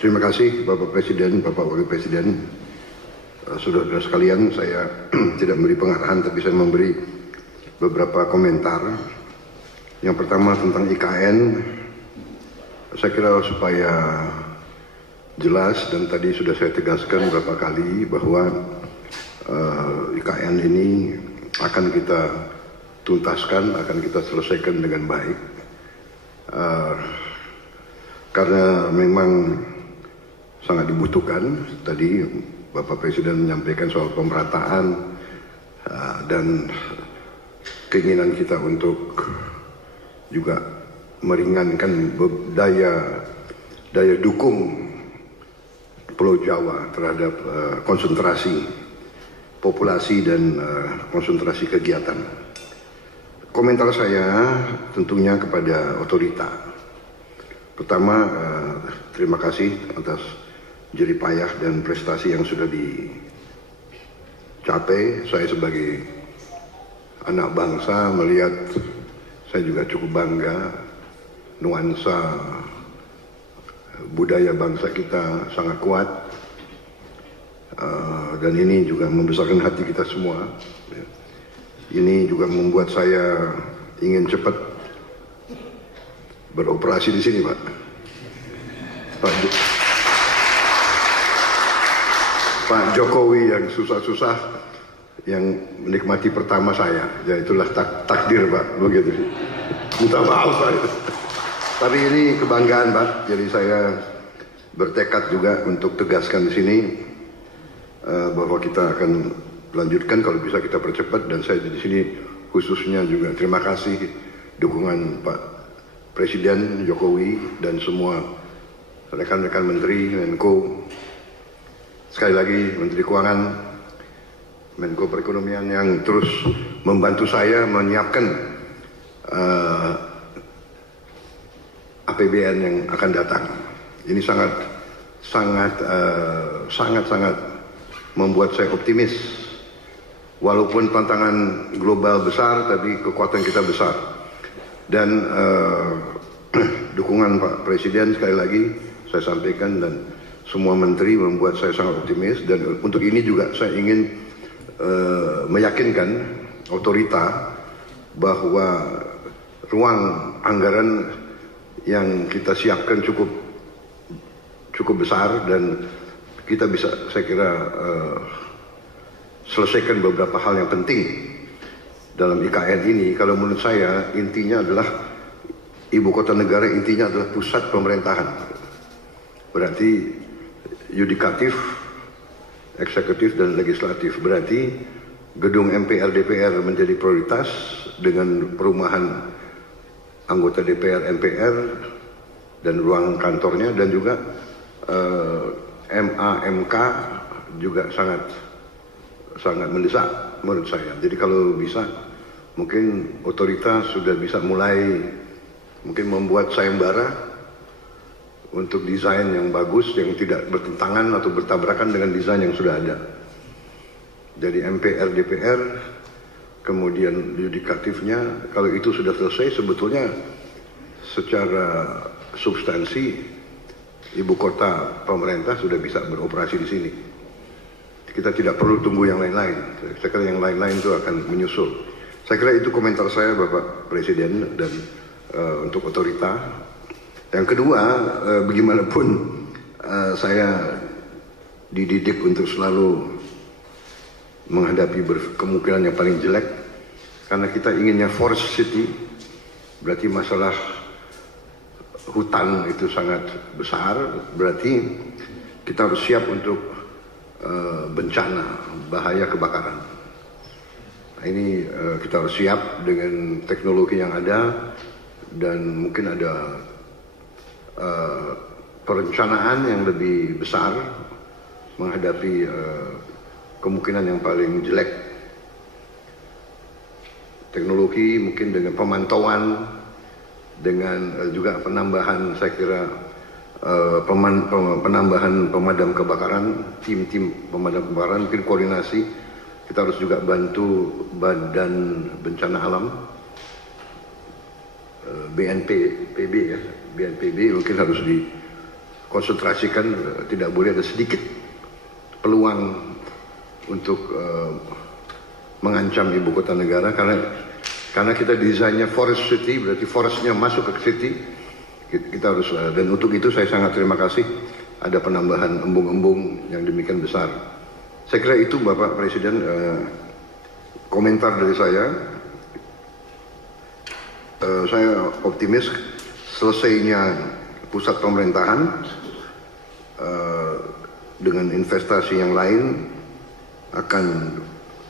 Terima kasih Bapak Presiden, Bapak Wakil Presiden, saudara-saudara sekalian. Saya tidak memberi pengarahan, tapi saya memberi beberapa komentar. Yang pertama tentang IKN, saya kira supaya jelas dan tadi sudah saya tegaskan beberapa kali bahwa IKN ini akan kita tuntaskan, akan kita selesaikan dengan baik. Karena memang sangat dibutuhkan. Tadi Bapak Presiden menyampaikan soal pemerataan dan keinginan kita untuk juga meringankan daya dukung Pulau Jawa terhadap konsentrasi populasi dan konsentrasi kegiatan. Komentar saya tentunya kepada otorita. Pertama, terima kasih atas jerih payah dan prestasi yang sudah dicapai. Saya sebagai anak bangsa melihat, saya juga cukup bangga nuansa budaya bangsa kita sangat kuat, dan ini juga membesarkan hati kita semua. Ini juga membuat saya ingin cepat beroperasi di sini, Pak. Pak Jokowi yang susah-susah, yang menikmati pertama saya, ya itulah takdir, Pak, begitu. Minta maaf, Pak. Tapi ini kebanggaan, Pak. Jadi saya bertekad juga untuk tegaskan di sini bahwa kita akan lanjutkan, kalau bisa kita percepat. Dan saya di sini khususnya juga terima kasih dukungan Pak Presiden Jokowi dan semua rekan-rekan Menteri, Menko. Sekali lagi Menteri Keuangan, Menko Perekonomian yang terus membantu saya menyiapkan APBN yang akan datang. Ini sangat membuat saya optimis. Walaupun tantangan global besar, tapi kekuatan kita besar. Dan dukungan Pak Presiden sekali lagi saya sampaikan, dan semua menteri membuat saya sangat optimis. Dan untuk ini juga saya ingin meyakinkan otorita bahwa ruang anggaran yang kita siapkan cukup besar, dan kita bisa, saya kira, selesaikan beberapa hal yang penting dalam IKN ini. Kalau menurut saya intinya adalah ibu kota negara, intinya adalah pusat pemerintahan. Berarti yudikatif, eksekutif, dan legislatif. Berarti gedung MPR DPR menjadi prioritas dengan perumahan anggota DPR MPR dan ruang kantornya, dan juga MA/MK juga sangat mendesak menurut saya. Jadi kalau bisa, mungkin otoritas sudah bisa mulai mungkin membuat sayembara untuk desain yang bagus, yang tidak bertentangan atau bertabrakan dengan desain yang sudah ada. Jadi MPR DPR, kemudian yudikatifnya, kalau itu sudah selesai, sebetulnya secara substansi ibu kota pemerintah sudah bisa beroperasi di sini. Kita tidak perlu tunggu yang lain-lain. Saya kira yang lain-lain itu akan menyusul. Saya kira itu komentar saya, Bapak Presiden, dan untuk otorita. Yang kedua, bagaimanapun saya dididik untuk selalu menghadapi kemungkinan yang paling jelek, karena kita inginnya forest city. Berarti masalah hutan itu sangat besar, berarti kita harus siap untuk bencana, bahaya kebakaran. Nah, ini kita harus siap dengan teknologi yang ada, dan mungkin ada perencanaan yang lebih besar menghadapi kemungkinan yang paling jelek. Teknologi mungkin dengan pemantauan, dengan juga penambahan, saya kira penambahan pemadam kebakaran, tim-tim pemadam kebakaran, mungkin koordinasi. Kita harus juga bantu Badan Bencana Alam, BNPB ya, BNPB mungkin harus konsentrasikan, tidak boleh ada sedikit peluang untuk mengancam ibu kota negara, karena kita desainnya forest city, berarti forestnya masuk ke city. Kita harus, dan untuk itu saya sangat terima kasih ada penambahan embung-embung yang demikian besar. Saya kira itu Bapak Presiden komentar dari saya. Saya optimis selesainya pusat pemerintahan dengan investasi yang lain akan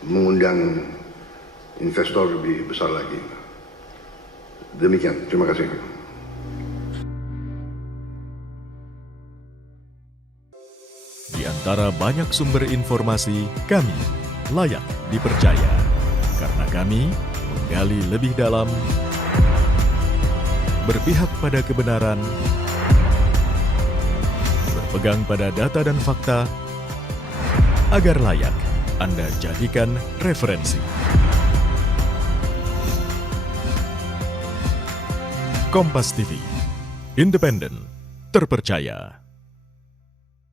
mengundang investor lebih besar lagi. Demikian, terima kasih. Di antara banyak sumber informasi, kami layak dipercaya. Karena kami menggali lebih dalam, berpihak pada kebenaran, berpegang pada data dan fakta, agar layak Anda jadikan referensi. Kompas TV, independen, terpercaya.